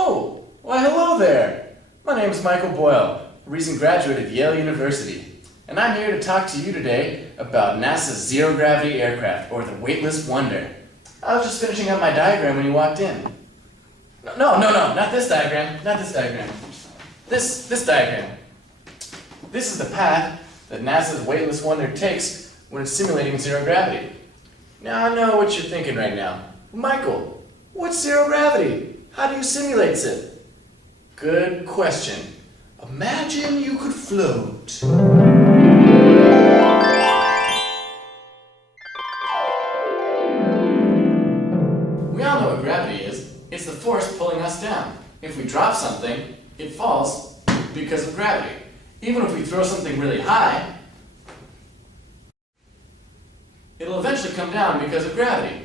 Oh, why hello there. My name is Michael Boyle, a recent graduate of Yale University, and I'm here to talk to you today about NASA's zero-gravity aircraft, or the weightless wonder. I was just finishing up my diagram when you walked in. No, not this diagram, not this diagram. This diagram. This is the path that NASA's weightless wonder takes when it's simulating zero gravity. Now I know what you're thinking right now. Michael, what's zero gravity? How do you simulate it? Good question. Imagine you could float. We all know what gravity is. It's the force pulling us down. If we drop something, it falls because of gravity. Even if we throw something really high, it'll eventually come down because of gravity.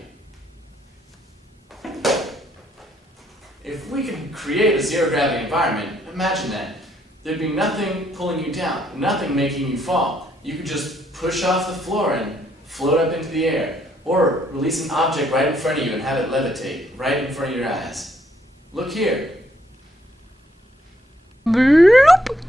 If we could create a zero-gravity environment, imagine that. There'd be nothing pulling you down, nothing making you fall. You could just push off the floor and float up into the air, or release an object right in front of you and have it levitate right in front of your eyes. Look here. Bloop.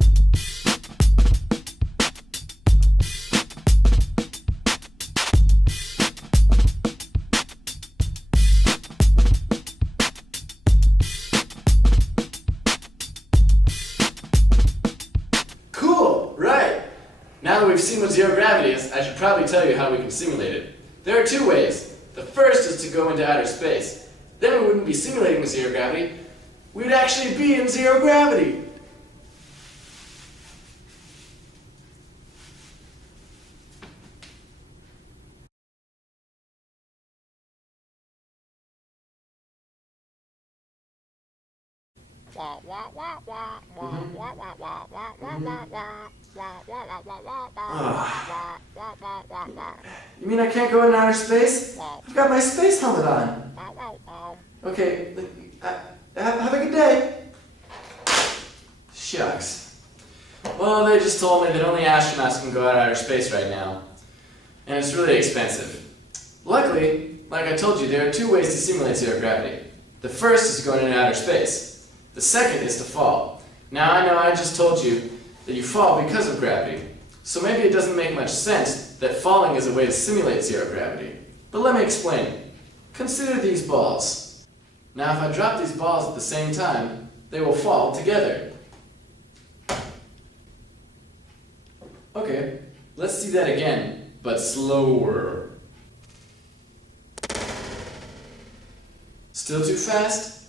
Cool, right. Now that we've seen what zero gravity is, I should probably tell you how we can simulate it. There are two ways. The first is to go into outer space. Then we wouldn't be simulating with zero gravity. We'd actually be in zero gravity. You mean I can't go into outer space? I've got my space helmet on. Okay, have a good day. Shucks. Well, they just told me that only astronauts can go out of outer space right now. And it's really expensive. Luckily, like I told you, there are two ways to simulate zero gravity. The first is going into outer space. The second is to fall. Now I know I just told you that you fall because of gravity, so maybe it doesn't make much sense that falling is a way to simulate zero gravity. But let me explain. Consider these balls. Now if I drop these balls at the same time, they will fall together. Okay, let's see that again, but slower. Still too fast?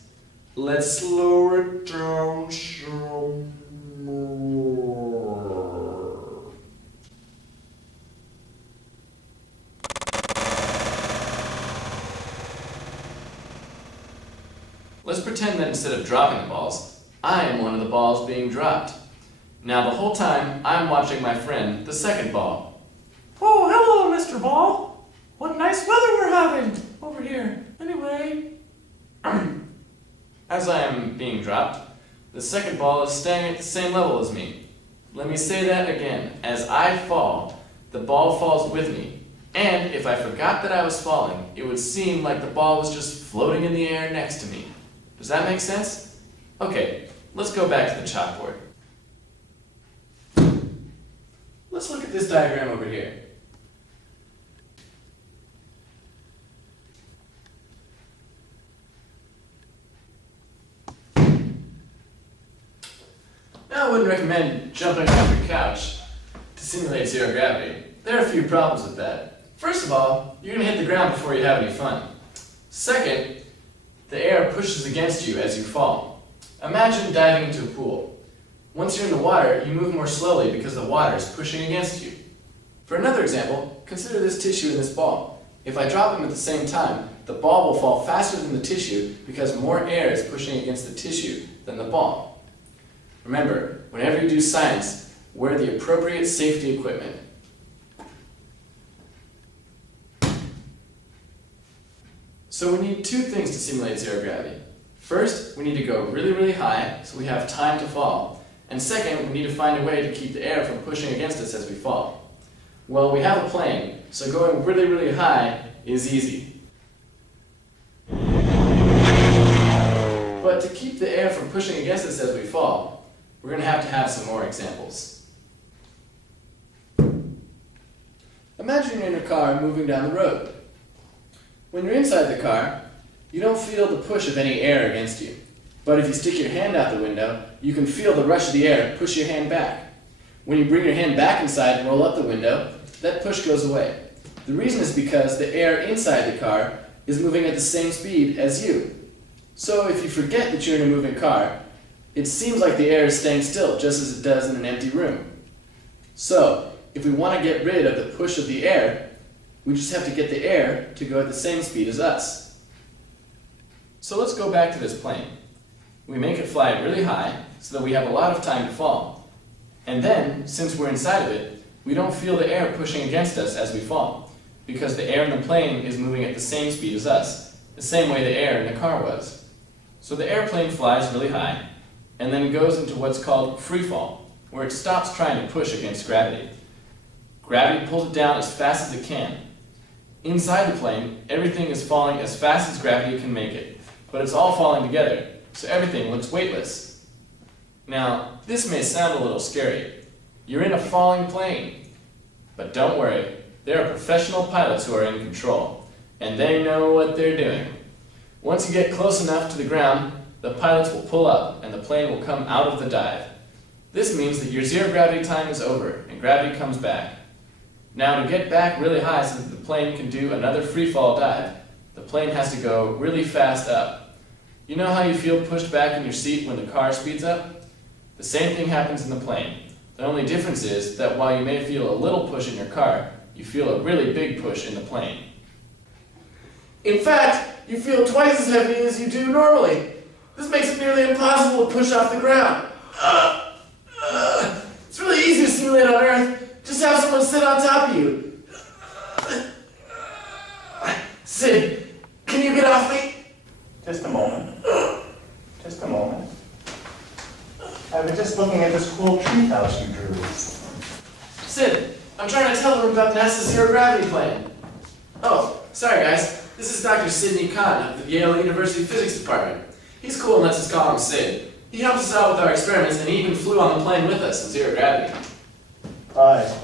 Let's slow it down some more. Let's pretend that instead of dropping the balls, I am one of the balls being dropped. Now the whole time, I'm watching my friend, the second ball. Oh, hello, Mr. Ball. What nice weather we're having over here. Anyway. As I am being dropped, the second ball is staying at the same level as me. Let me say that again. As I fall, the ball falls with me. And if I forgot that I was falling, it would seem like the ball was just floating in the air next to me. Does that make sense? Okay, let's go back to the chalkboard. Let's look at this diagram over here. Now, I wouldn't recommend jumping off your couch to simulate zero gravity. There are a few problems with that. First of all, you're going to hit the ground before you have any fun. Second, the air pushes against you as you fall. Imagine diving into a pool. Once you're in the water, you move more slowly because the water is pushing against you. For another example, consider this tissue and this ball. If I drop them at the same time, the ball will fall faster than the tissue because more air is pushing against the tissue than the ball. Remember, whenever you do science, wear the appropriate safety equipment. So we need two things to simulate zero gravity. First, we need to go really, really high so we have time to fall. And second, we need to find a way to keep the air from pushing against us as we fall. Well, we have a plane, so going really, really high is easy. But to keep the air from pushing against us as we fall, we're going to have some more examples. Imagine you're in a car moving down the road. When you're inside the car, you don't feel the push of any air against you. But if you stick your hand out the window, you can feel the rush of the air push your hand back. When you bring your hand back inside and roll up the window, that push goes away. The reason is because the air inside the car is moving at the same speed as you. So if you forget that you're in a moving car, it seems like the air is staying still, just as it does in an empty room. So, if we want to get rid of the push of the air, we just have to get the air to go at the same speed as us. So let's go back to this plane. We make it fly really high so that we have a lot of time to fall. And then, since we're inside of it, we don't feel the air pushing against us as we fall, because the air in the plane is moving at the same speed as us, the same way the air in the car was. So the airplane flies really high, and then goes into what's called free fall, where it stops trying to push against gravity. Gravity pulls it down as fast as it can. Inside the plane, everything is falling as fast as gravity can make it, but it's all falling together, so everything looks weightless. Now, this may sound a little scary. You're in a falling plane. But don't worry, there are professional pilots who are in control, and they know what they're doing. Once you get close enough to the ground, the pilots will pull up and the plane will come out of the dive. This means that your zero gravity time is over and gravity comes back. Now to get back really high so that the plane can do another free fall dive, the plane has to go really fast up. You know how you feel pushed back in your seat when the car speeds up? The same thing happens in the plane. The only difference is that while you may feel a little push in your car, you feel a really big push in the plane. In fact, you feel twice as heavy as you do normally. This makes it nearly impossible to push off the ground. It's really easy to simulate on Earth. Just have someone sit on top of you. Sid, can you get off me? Just a moment. Just a moment. I was just looking at this cool treehouse you drew. Sid, I'm trying to tell them about NASA's zero-gravity plane. Oh, sorry guys. This is Dr. Sidney Kahn of the Yale University Physics Department. He's cool and lets us call him Sid. He helps us out with our experiments and he even flew on the plane with us in zero gravity. Hi.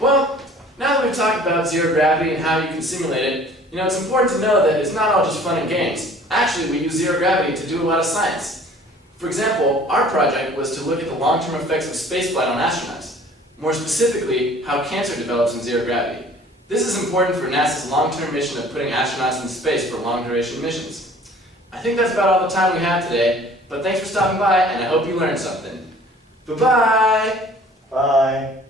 Well, now that we've talked about zero gravity and how you can simulate it, it's important to know that it's not all just fun and games. Actually, we use zero gravity to do a lot of science. For example, our project was to look at the long-term effects of spaceflight on astronauts. More specifically, how cancer develops in zero gravity. This is important for NASA's long-term mission of putting astronauts in space for long-duration missions. I think that's about all the time we have today, but thanks for stopping by, and I hope you learned something. Bye-bye! Bye.